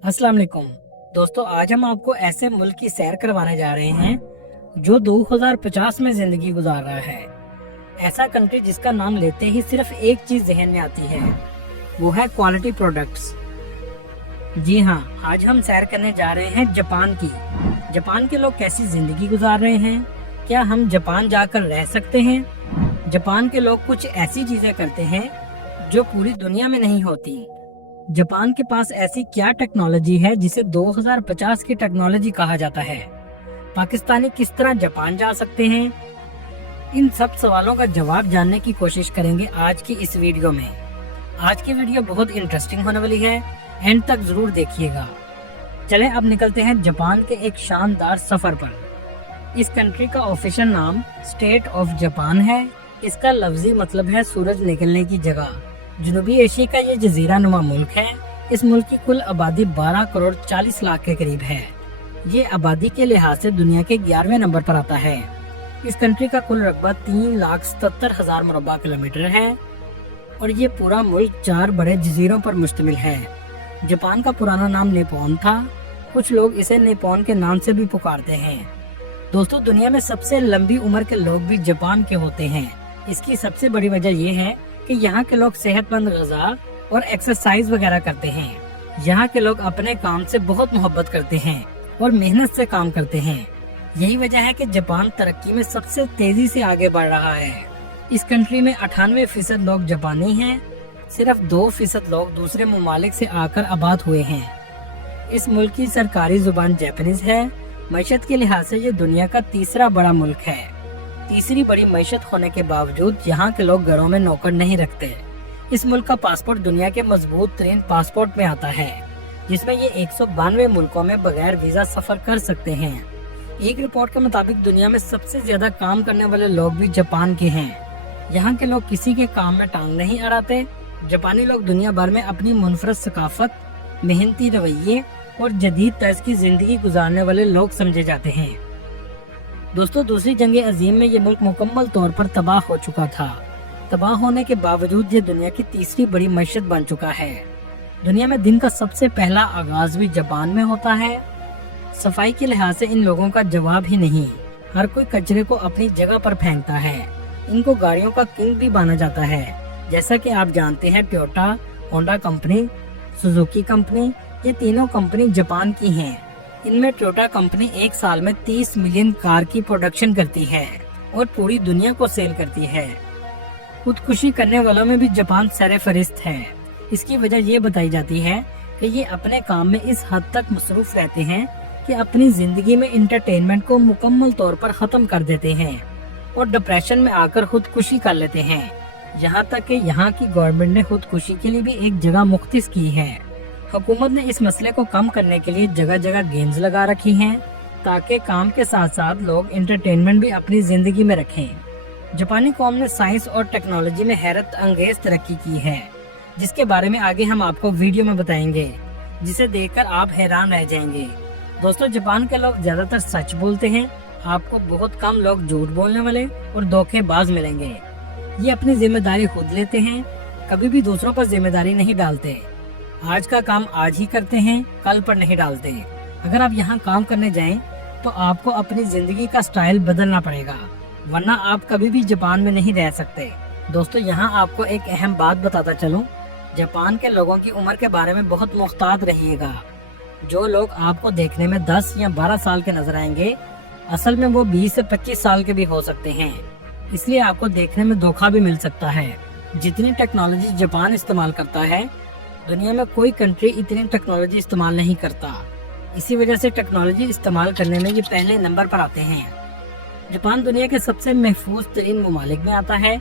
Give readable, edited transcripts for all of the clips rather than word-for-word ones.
अस्सलाम वालेकुम दोस्तों, आज हम आपको ऐसे मुल्क की सैर करवाने जा रहे हैं जो 2050 में जिंदगी गुजार रहा है। ऐसा कंट्री जिसका नाम लेते ही सिर्फ एक चीज जहन में आती है, वो है क्वालिटी प्रोडक्ट्स। जी हाँ, आज हम सैर करने जा रहे हैं जापान की। जापान के लोग कैसी जिंदगी गुजार रहे हैं, क्या हम जापान जाकर रह सकते हैं? जापान के लोग कुछ ऐसी चीजें करते हैं जो पूरी दुनिया में नहीं होती। जापान के पास ऐसी क्या टेक्नोलॉजी है जिसे 2050 की टेक्नोलॉजी कहा जाता है? पाकिस्तानी किस तरह जापान जा सकते हैं? इन सब सवालों का जवाब जानने की कोशिश करेंगे आज की इस वीडियो में। आज की वीडियो बहुत इंटरेस्टिंग होने वाली है, एंड तक जरूर देखिएगा। चले अब निकलते हैं जापान के एक शानदार सफर पर। इस कंट्री का ऑफिशियल नाम स्टेट ऑफ जापान है। इसका लफ्जी मतलब है सूरज निकलने की जगह। जनूबी एशिया का ये जजीरा नुमा मुल्क है। इस मुल्क की कुल आबादी 12 करोड़ 40 लाख के करीब है। ये आबादी के लिहाज से दुनिया के 11वें नंबर पर आता है। इस कंट्री का कुल रकबा 3,77,000 मुरब्बा किलोमीटर है और ये पूरा मुल्क 4 बड़े जजीरों पर मुश्तमिल है। जापान का पुराना नाम निप्पॉन था। कुछ लोग इसे निप्पॉन के नाम से भी पुकारते हैं। दोस्तों, दुनिया में सबसे लंबी उम्र के लोग भी जापान के होते हैं। इसकी सबसे बड़ी वजह यह है कि यहाँ के लोग सेहतमंद ग़िज़ा और एक्सरसाइज वगैरह करते हैं। यहाँ के लोग अपने काम से बहुत मोहब्बत करते हैं और मेहनत से काम करते हैं। यही वजह है कि जापान तरक्की में सबसे तेजी से आगे बढ़ रहा है। इस कंट्री में 98% लोग जापानी हैं। सिर्फ 2% लोग दूसरे ममालिक से आकर आबाद हुए हैं। इस मुल्क की सरकारी जुबान जापानीज है। मईशत के लिहाज से ये दुनिया का तीसरा बड़ा मुल्क है। तीसरी बड़ी मईशत होने के बावजूद यहाँ के लोग घरों में नौकर नहीं रखते। इस मुल्क का पासपोर्ट दुनिया के मजबूत तरीन पासपोर्ट में आता है, जिसमें ये 192 मुल्कों में बगैर वीजा सफर कर सकते हैं। एक रिपोर्ट के मुताबिक दुनिया में सबसे ज्यादा काम करने वाले लोग भी जापान के हैं। यहाँ के लोग किसी के काम में टांग नहीं अड़ाते। जापानी लोग दुनिया भर में अपनी मुनफरद सकाफत, मेहनती रवैये और जदीद तर्ज की जिंदगी गुजारने वाले लोग समझे जाते हैं। दोस्तों, दूसरी जंग अजीम में ये मुल्क मुकम्मल तौर पर तबाह हो चुका था। तबाह होने के बावजूद ये दुनिया की तीसरी बड़ी मईशत बन चुका है। दुनिया में दिन का सबसे पहला आगाज भी जापान में होता है। सफाई के लिहाज से इन लोगों का जवाब ही नहीं। हर कोई कचरे को अपनी जगह पर फेंकता है। इनको गाड़ियों का किंग भी माना जाता है। जैसा कि आप जानते हैं, Toyota, Honda company, Suzuki company, ये तीनों कंपनी जापान की हैं। इनमें टोयोटा कंपनी एक साल में 30 मिलियन कार की प्रोडक्शन करती है और पूरी दुनिया को सेल करती है। खुदकुशी करने वालों में भी जापान सरफहरिस्त है। इसकी वजह ये बताई जाती है कि ये अपने काम में इस हद तक मसरूफ रहते हैं कि अपनी जिंदगी में इंटरटेनमेंट को मुकम्मल तौर पर खत्म कर देते हैं और डिप्रेशन में आकर खुदकुशी कर लेते हैं। यहाँ तक कि यहाँ की गवर्नमेंट ने खुदकुशी के लिए भी एक जगह मुख्तिस की है। हुकूमत ने इस मसले को कम करने के लिए जगह जगह गेम्स लगा रखी हैं, ताकि काम के साथ साथ लोग इंटरटेनमेंट भी अपनी जिंदगी में रखें। जापानी कौम ने साइंस और टेक्नोलॉजी में हैरत अंगेज तरक्की की है, जिसके बारे में आगे हम आपको वीडियो में बताएंगे, जिसे देखकर आप हैरान रह जाएंगे। दोस्तों, जापान के लोग ज्यादातर सच बोलते हैं। आपको बहुत कम लोग झूठ बोलने वाले और धोखेबाज मिलेंगे। ये अपनी जिम्मेदारी खुद लेते हैं, कभी भी दूसरों पर जिम्मेदारी नहीं डालते। आज का काम आज ही करते हैं, कल पर नहीं डालते। अगर आप यहाँ काम करने जाएं, तो आपको अपनी जिंदगी का स्टाइल बदलना पड़ेगा, वरना आप कभी भी जापान में नहीं रह सकते। दोस्तों, यहाँ आपको एक अहम बात बताता चलूं, जापान के लोगों की उम्र के बारे में बहुत मुहतात रहिएगा। जो लोग आपको देखने में 10 या 12 साल के नजर आएंगे, असल में वो 20 से 25 साल के भी हो सकते हैं। इसलिए आपको देखने में धोखा भी मिल सकता है। जितनी टेक्नोलॉजी जापान इस्तेमाल करता है, दुनिया में कोई कंट्री इतनी टेक्नोलॉजी इस्तेमाल नहीं करता। इसी वजह से टेक्नोलॉजी इस्तेमाल करने में ये पहले नंबर पर आते हैं। जापान दुनिया के सबसे महफूज तरीन ममालिक में आता है।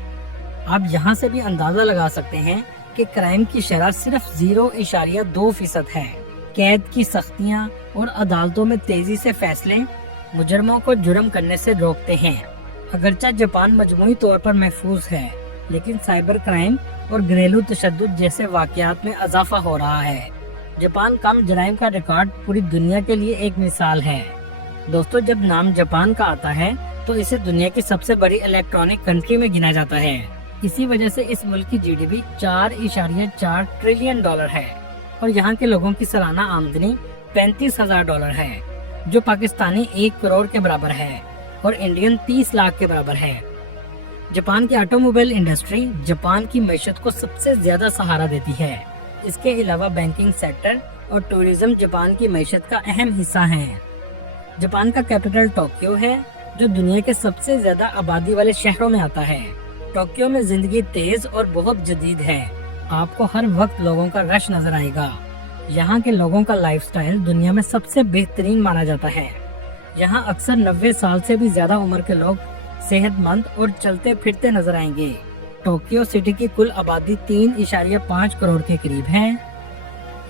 आप यहाँ से भी अंदाजा लगा सकते हैं कि क्राइम की शरह सिर्फ 0.2% है। कैद की सख्तियाँ और अदालतों में तेजी से फैसले मुजरमों को जुर्म करने से रोकते हैं। अगरचे जापान मजमूई तौर पर महफूज है, लेकिन साइबर क्राइम और घरेलू तशद्दुद जैसे वाकयात में इजाफा हो रहा है। जापान कम जराइम का रिकॉर्ड पूरी दुनिया के लिए एक मिसाल है। दोस्तों, जब नाम जापान का आता है तो इसे दुनिया की सबसे बड़ी इलेक्ट्रॉनिक कंट्री में गिना जाता है। इसी वजह से इस मुल्क की GDP $4.4 ट्रिलियन है। और यहाँ के लोगों की सालाना आमदनी $35,000 है, जो पाकिस्तानी 1 करोड़ के बराबर है और इंडियन 30 लाख के बराबर है। जापान की ऑटोमोबाइल इंडस्ट्री जापान की मैशत को सबसे ज्यादा सहारा देती है। इसके अलावा बैंकिंग सेक्टर और टूरिज्म जापान की मैशत का अहम हिस्सा है। जापान का कैपिटल टोक्यो है, जो दुनिया के सबसे ज्यादा आबादी वाले शहरों में आता है। टोक्यो में जिंदगी तेज और बहुत जदीद है। आपको हर वक्त लोगों का रश नजर आएगा। यहाँ के लोगों का लाइफस्टाइल दुनिया में सबसे बेहतरीन माना जाता है। यहाँ अक्सर 90 साल से भी ज्यादा उम्र के लोग सेहतमंद और चलते फिरते नजर आएंगे। टोक्यो सिटी की कुल आबादी 3.5 करोड़ के करीब है।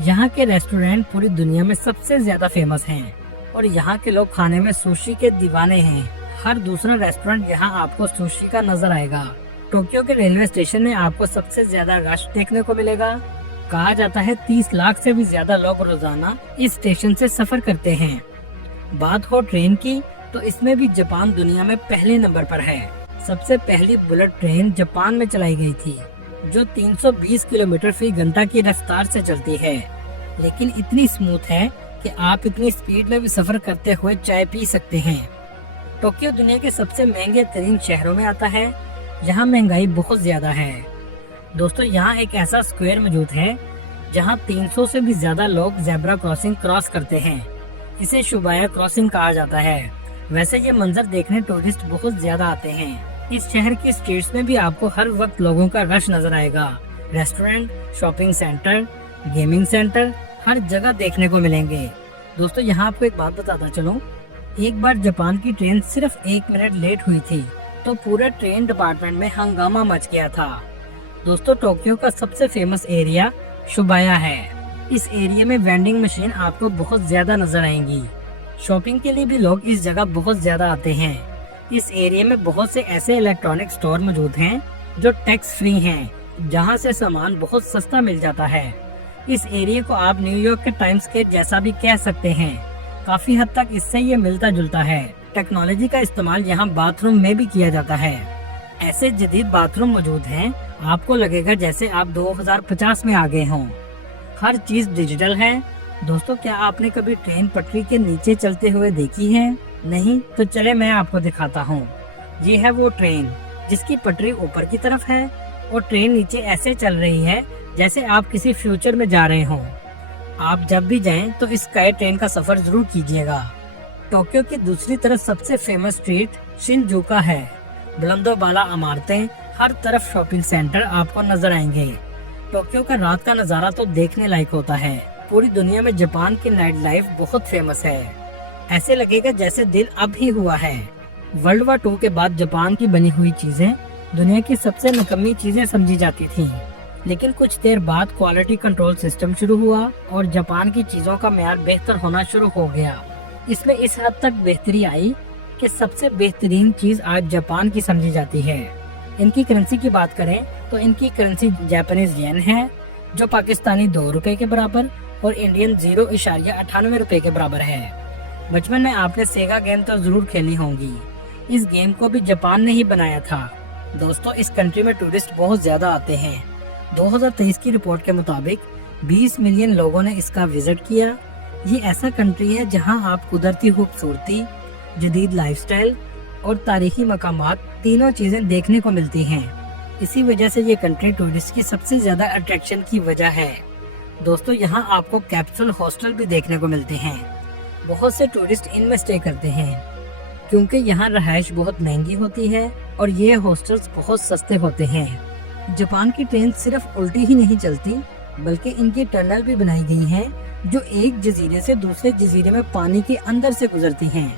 यहाँ के रेस्टोरेंट पूरी दुनिया में सबसे ज्यादा फेमस हैं और यहाँ के लोग खाने में सुशी के दीवाने हैं। हर दूसरा रेस्टोरेंट यहाँ आपको सुशी का नजर आएगा। टोक्यो के रेलवे स्टेशन में आपको सबसे ज्यादा रश देखने को मिलेगा। कहा जाता है 30 लाख से भी ज्यादा लोग रोजाना इस स्टेशन से सफर करते हैं। बात हो ट्रेन की, तो इसमें भी जापान दुनिया में पहले नंबर पर है। सबसे पहली बुलेट ट्रेन जापान में चलाई गई थी, जो 320 किलोमीटर फी घंटा की रफ्तार से चलती है, लेकिन इतनी स्मूथ है कि आप इतनी स्पीड में भी सफर करते हुए चाय पी सकते हैं। टोक्यो दुनिया के सबसे महंगे तरीन शहरों में आता है। यहाँ महंगाई बहुत ज्यादा है। दोस्तों, यहाँ एक ऐसा स्क्वायर मौजूद है जहाँ 300 से भी ज्यादा लोग जेब्रा क्रॉसिंग क्रॉस करते हैं। इसे शुबाया क्रॉसिंग कहा जाता है। वैसे ये मंजर देखने टूरिस्ट बहुत ज्यादा आते हैं। इस शहर की स्ट्रीट्स में भी आपको हर वक्त लोगों का रश नजर आएगा। Restaurant, shopping centre, gaming centre हर जगह देखने को मिलेंगे। दोस्तों, यहाँ आपको एक बात बताता चलूं, एक बार जापान की ट्रेन सिर्फ 1 मिनट लेट हुई थी तो पूरे ट्रेन डिपार्टमेंट में हंगामा मच गया था। दोस्तों, टोक्यो का सबसे फेमस एरिया शुबाया है। इस एरिया में वेंडिंग मशीन आपको बहुत ज्यादा नजर आएंगी। शॉपिंग के लिए भी लोग इस जगह बहुत ज्यादा आते हैं। इस एरिया में बहुत से ऐसे इलेक्ट्रॉनिक स्टोर मौजूद हैं जो टैक्स फ्री हैं, जहां से सामान बहुत सस्ता मिल जाता है। इस एरिया को आप न्यूयॉर्क के टाइम्स स्क्वायर जैसा भी कह सकते हैं। काफी हद तक इससे ये मिलता जुलता है। टेक्नोलॉजी का इस्तेमाल यहाँ बाथरूम में भी किया जाता है। ऐसे जदीद बाथरूम मौजूद हैं, आपको लगेगा जैसे आप 2050 में आ गए हों। हर चीज डिजिटल है। दोस्तों, क्या आपने कभी ट्रेन पटरी के नीचे चलते हुए देखी है? नहीं? तो चले मैं आपको दिखाता हूँ। ये है वो ट्रेन जिसकी पटरी ऊपर की तरफ है और ट्रेन नीचे ऐसे चल रही है जैसे आप किसी फ्यूचर में जा रहे हों। आप जब भी जाएं तो इस स्काई ट्रेन का सफर जरूर कीजिएगा। टोक्यो की दूसरी तरफ सबसे फेमस स्ट्रीट शिनजुका है। बुलंदो बाला इमारतें, हर तरफ शॉपिंग सेंटर आपको नजर आएंगे। टोक्यो का रात का नजारा तो देखने लायक होता है। पूरी दुनिया में जापान की नाइट लाइफ बहुत फेमस है। ऐसे लगेगा जैसे दिन अब ही हुआ है। वर्ल्ड वॉर 2 के बाद जापान की बनी हुई चीजें दुनिया की सबसे निकम्मी चीजें समझी जाती थी, लेकिन कुछ देर बाद क्वालिटी कंट्रोल सिस्टम शुरू हुआ और जापान की चीजों का मेयार बेहतर होना शुरू हो गया। इसमें इस हद तक बेहतरी आई कि सबसे बेहतरीन चीज आज जापान की समझी जाती है। इनकी करेंसी की बात करें तो इनकी करेंसी जापानीज येन है, जो पाकिस्तानी 2 रुपए के बराबर और इंडियन 0.98 रुपए के बराबर है। बचपन में आपने सेगा गेम तो जरूर खेली होंगी। इस गेम को भी जापान ने ही बनाया था। दोस्तों, इस कंट्री में टूरिस्ट बहुत ज्यादा आते हैं। 2023 की रिपोर्ट के मुताबिक 20 मिलियन लोगों ने इसका विजिट किया। ये ऐसा कंट्री है जहां आप कुदरती खूबसूरती, जदीद लाइफस्टाइल और तारीखी मकामात तीनों चीजें देखने को मिलती हैं। इसी वजह से ये कंट्री टूरिस्ट की सबसे ज्यादा अट्रैक्शन की वजह है। दोस्तों, यहाँ आपको कैप्सूल हॉस्टल भी देखने को मिलते हैं। बहुत से टूरिस्ट इनमें स्टे करते हैं क्योंकि यहाँ रहायश बहुत महंगी होती है और ये हॉस्टल्स बहुत सस्ते होते हैं। जापान की ट्रेन सिर्फ उल्टी ही नहीं चलती, बल्कि इनकी टनल भी बनाई गई है जो एक जजीरे से दूसरे जजीरे में पानी के अंदर से गुजरती हैं।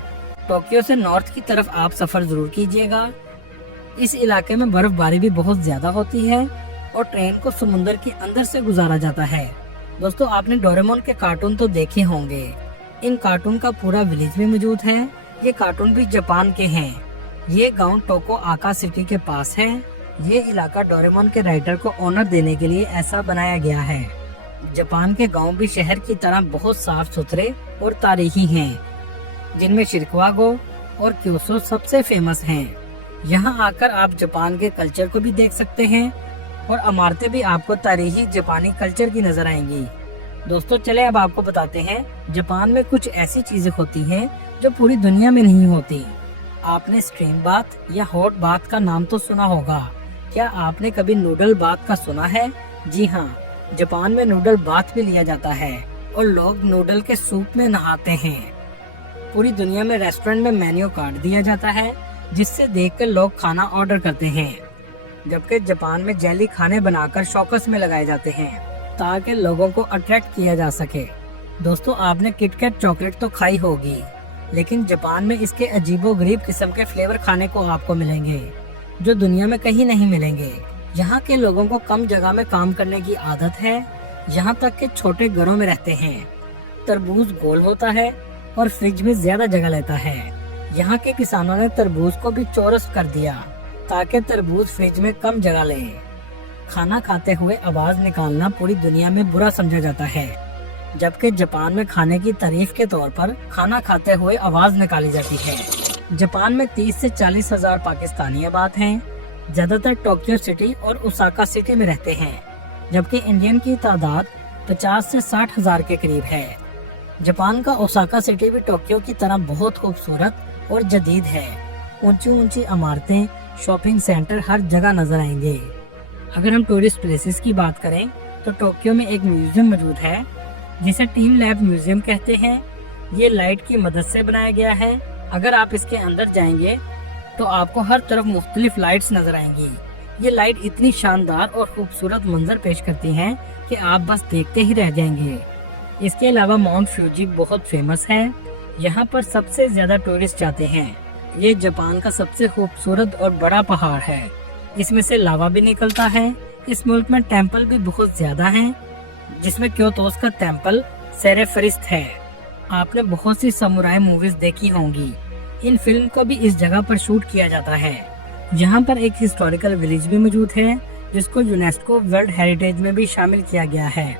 टोक्यो से नॉर्थ की तरफ आप सफर जरूर कीजिएगा। इस इलाके में बर्फबारी भी बहुत ज्यादा होती है और ट्रेन को समुद्र के अंदर से गुजारा जाता है। दोस्तों, आपने डोरेमोन के कार्टून तो देखे होंगे। इन कार्टून का पूरा विलेज भी मौजूद है। ये कार्टून भी जापान के हैं। ये गांव टोको आका सिटी के पास है। ये इलाका डोरेमोन के राइटर को ऑनर देने के लिए ऐसा बनाया गया है। जापान के गांव भी शहर की तरह बहुत साफ सुथरे और तारीखी हैं, जिनमें शिरकागो और क्योटो सबसे फेमस हैं। यहाँ आकर आप जापान के कल्चर को भी देख सकते हैं और इमारतें भी आपको तारीखी जापानी कल्चर की नजर आएंगी। दोस्तों चले अब आपको बताते हैं जापान में कुछ ऐसी चीजें होती हैं जो पूरी दुनिया में नहीं होती। आपने स्ट्रीम बाथ या हॉट बाथ का नाम तो सुना होगा, क्या आपने कभी नूडल बाथ का सुना है? जी हाँ, जापान में नूडल बाथ भी लिया जाता है और लोग नूडल के सूप में नहाते हैं। पूरी दुनिया में रेस्टोरेंट में मेन्यू कार्ड दिया जाता है जिससे देखकर लोग खाना ऑर्डर करते हैं, जबकि जापान में जेली खाने बनाकर शोकस में लगाए जाते हैं ताकि लोगों को अट्रैक्ट किया जा सके। दोस्तों आपने किटकैट चॉकलेट तो खाई होगी, लेकिन जापान में इसके अजीबोगरीब किस्म के फ्लेवर खाने को आपको मिलेंगे जो दुनिया में कहीं नहीं मिलेंगे। यहाँ के लोगों को कम जगह में काम करने की आदत है, यहाँ तक कि छोटे घरों में रहते हैं। तरबूज गोल होता है और फ्रिज में ज्यादा जगह लेता है। यहाँ के किसानों ने तरबूज को भी चौरस कर दिया ताकि तरबूज फ्रिज में कम जगह ले। खाना खाते हुए आवाज निकालना पूरी दुनिया में बुरा समझा जाता है, जबकि जापान में खाने की तारीफ के तौर पर खाना खाते हुए आवाज निकाली जाती है। जापान में 30 से 40 हजार पाकिस्तानी आबाद हैं। ज्यादातर टोक्यो सिटी और ओसाका सिटी में रहते हैं, जबकि इंडियन की तादाद 50 से 60 हजार के करीब है। जापान का ओसाका सिटी भी टोक्यो की तरह बहुत खूबसूरत और जदीद है। ऊंची ऊंची इमारतें, शॉपिंग सेंटर हर जगह नजर आएंगे। अगर हम टूरिस्ट प्लेसेस की बात करें तो टोक्यो में एक म्यूजियम मौजूद है जिसे टीम लैब म्यूजियम कहते हैं। ये लाइट की मदद से बनाया गया है। अगर आप इसके अंदर जाएंगे तो आपको हर तरफ मुख्तलिफ लाइट्स नजर आएंगी। ये लाइट इतनी शानदार और खूबसूरत मंजर पेश करती हैं कि आप बस देखते ही रह जाएंगे। इसके अलावा माउंट फ्यूजी बहुत फेमस है, यहाँ पर सबसे ज्यादा टूरिस्ट जाते हैं। ये जापान का सबसे खूबसूरत और बड़ा पहाड़ है, इसमें से लावा भी निकलता है। इस मुल्क में टेम्पल भी बहुत ज्यादा हैं, जिसमें क्योतोस का टेम्पल सेरेफरिस्ट है। आपने बहुत सी समुराई मूवीज देखी होंगी, इन फिल्म को भी इस जगह पर शूट किया जाता है। यहाँ पर एक हिस्टोरिकल विलेज भी मौजूद है जिसको यूनेस्को वर्ल्ड हेरिटेज में भी शामिल किया गया है।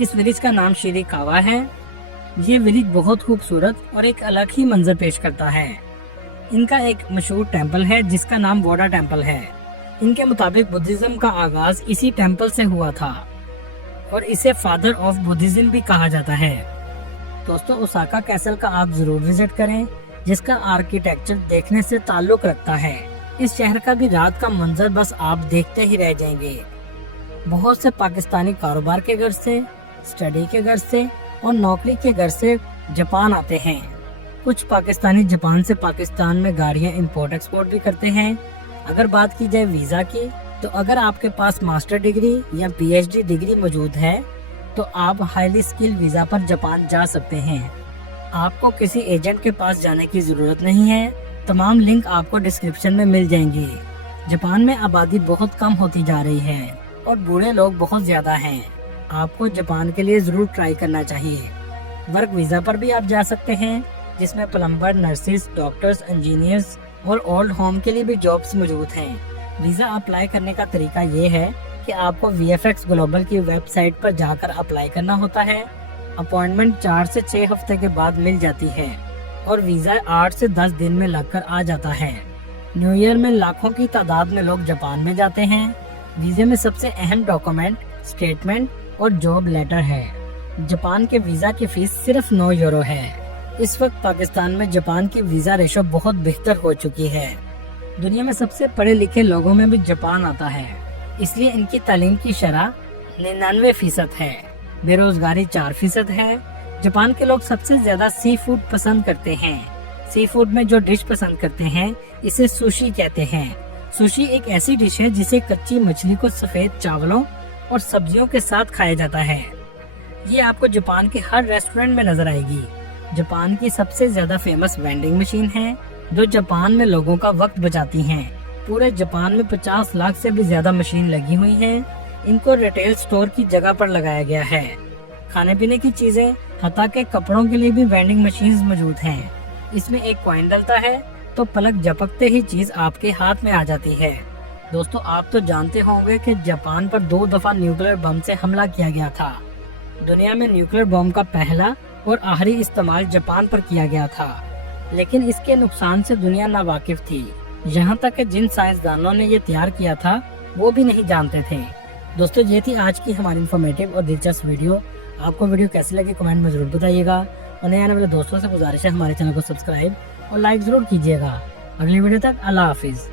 इस विलेज का नाम शिरिकावा है। ये विलेज बहुत खूबसूरत और एक अलग ही मंजर पेश करता है। इनका एक मशहूर टेम्पल है जिसका नाम वोडा टेम्पल है। इनके मुताबिक बुद्धिज्म का आगाज इसी टेम्पल से हुआ था और इसे फादर ऑफ बुद्धिज्म भी कहा जाता है। दोस्तों ओसाका कैसल का आप जरूर विजिट करें, जिसका आर्किटेक्चर देखने से ताल्लुक रखता है। इस शहर का भी रात का मंजर बस आप देखते ही रह जाएंगे। बहुत से पाकिस्तानी कारोबार के घर से, स्टडी के घर से और नौकरी के घर से जापान आते हैं। कुछ पाकिस्तानी जापान से पाकिस्तान में गाड़ियां इंपोर्ट एक्सपोर्ट भी करते हैं। अगर बात की जाए वीजा की, तो अगर आपके पास मास्टर डिग्री या पीएचडी डिग्री मौजूद है तो आप हाईली स्किल वीजा पर जापान जा सकते हैं। आपको किसी एजेंट के पास जाने की जरूरत नहीं है, तमाम लिंक आपको डिस्क्रिप्शन में मिल जाएंगे। जापान में आबादी बहुत कम होती जा रही है और बूढ़े लोग बहुत ज्यादा हैं। आपको जापान के लिए जरूर ट्राई करना चाहिए। वर्क वीजा पर भी आप जा सकते हैं, जिसमें प्लम्बर, नर्सिस, डॉक्टर्स, इंजीनियर्स और ओल्ड होम के लिए भी जॉब्स मौजूद हैं। वीजा अप्लाई करने का तरीका ये है कि आपको VFX ग्लोबल की वेबसाइट पर जाकर अप्लाई करना होता है। अपॉइंटमेंट 4 से 6 हफ्ते के बाद मिल जाती है और वीजा 8 से 10 दिन में लगकर आ जाता है। न्यू ईयर में लाखों की तादाद में लोग जापान में जाते हैं। वीजे में सबसे अहम डॉक्यूमेंट स्टेटमेंट और जॉब लेटर है। जापान के वीजा की फीस सिर्फ 9 यूरो है। इस वक्त पाकिस्तान में जापान की वीजा रेशो बहुत बेहतर हो चुकी है। दुनिया में सबसे पढ़े लिखे लोगों में भी जापान आता है, इसलिए इनकी तालीम की शरह 99% है। बेरोजगारी 4% है। जापान के लोग सबसे ज्यादा सी फूड पसंद करते हैं। सी फूड में जो डिश पसंद करते हैं इसे सुशी कहते हैं। सुशी एक ऐसी डिश है जिसे कच्ची मछली को सफेद चावलों और सब्जियों के साथ खाया जाता है। ये आपको जापान के हर रेस्टोरेंट में नजर आएगी। जापान की सबसे ज्यादा फेमस वेंडिंग मशीन है जो जापान में लोगों का वक्त बचाती हैं। पूरे जापान में 50 लाख से भी ज्यादा मशीन लगी हुई हैं। इनको रिटेल स्टोर की जगह पर लगाया गया है। खाने पीने की चीजें, हत्ता के कपड़ों के लिए भी वेंडिंग मशीन मौजूद हैं। इसमें एक कॉइन डलता है तो पलक झपकते ही चीज आपके हाथ में आ जाती है। दोस्तों आप तो जानते होंगे कि जापान पर 2 दफा न्यूक्लियर बम से हमला किया गया था। दुनिया में न्यूक्लियर बम का पहला और आखिरी इस्तेमाल जापान पर किया गया था, लेकिन इसके नुकसान से दुनिया नावाकिफ थी। यहाँ तक कि जिन साइंसदानों ने ये तैयार किया था वो भी नहीं जानते थे। دوستو یہ تھی آج کی ہماری انفارمیٹیو اور دلچسپ ویڈیو. آپ کو ویڈیو کیسی لگی کمنٹ میں ضرور بتائیے گا, اور نئے آنے والے دوستوں سے گزارش ہے ہمارے چینل کو سبسکرائب اور لائک ضرور کیجیے گا. اگلی ویڈیو تک اللہ حافظ.